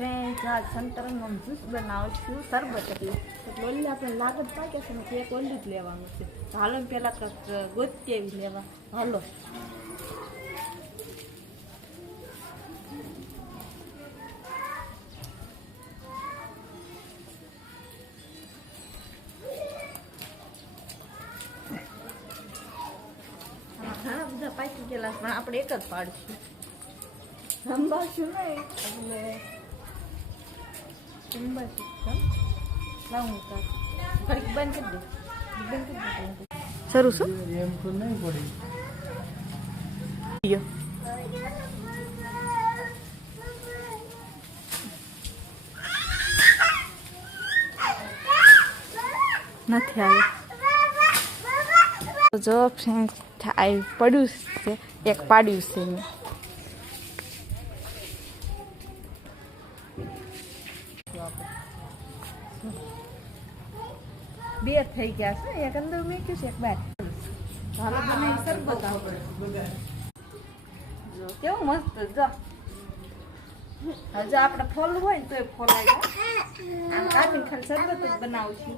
Friend આ સંતરાનો juice બનાવું છું શરબત એટલે ઓલી આપણે લાગત પાકે છે ને એક ઓલી જ લેવાનું છે. હાલો પહેલાં કંઈક ગોતી એવી લેવા હાલો. ઘણા બધા પાકી ગયેલા પણ આપણે એક જ પાડશું, સંભાળશું નહીં એટલે સંભાળશું. લાવું ઘડીક બંધ કરી દે, બંધ કરી દે. શરૂ શું એમ તો નહીં પડી. નથી આવ્યું જો ફ્રેન્ડ આવી પડ્યું છે, એક પાડ્યું છે મેં. બે થઈ ગયા છે, એક અંદર મેક્યું છે એક બહાર. હાલો બનાવી શરબત જો કેવું મસ્ત. જો હજુ આપણે ફોલ હોય ને તો એ ફોલાઈ જાય. આમ કાઢીને ખાલી શરબત જ બનાવું છું.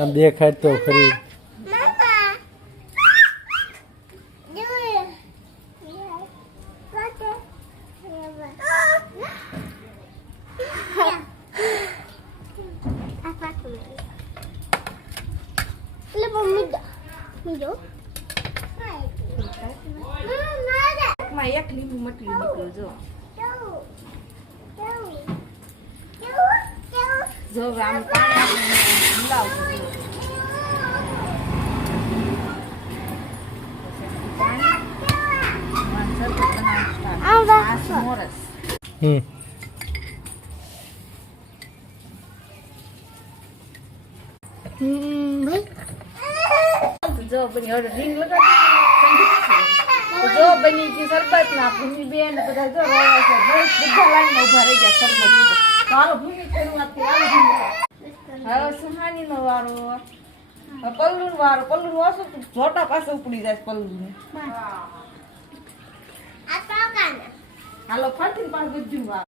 આમ દેખાય તો ખરી. એક લીંબુ મટલી નીકળ્યું જો. જો આમ પાણી મિલાવવું મોરસ. જો બની હવે રીંગ લગાડી જો બની ગઈ શરબત ના ભૂમિ બેન બધા જો રહ્યા છે. બધા લાઈન ઉભા રહી ગયા શરબત. હાલો ભૂમિ શરૂઆત હવે સુહાની નો વારો, પલ્લુ વારો. પલ્લુ વાસો જોટા પાસે ઉપડી જાય પલ્લુ ને. હાલો ફરતી પાસે બધું વાર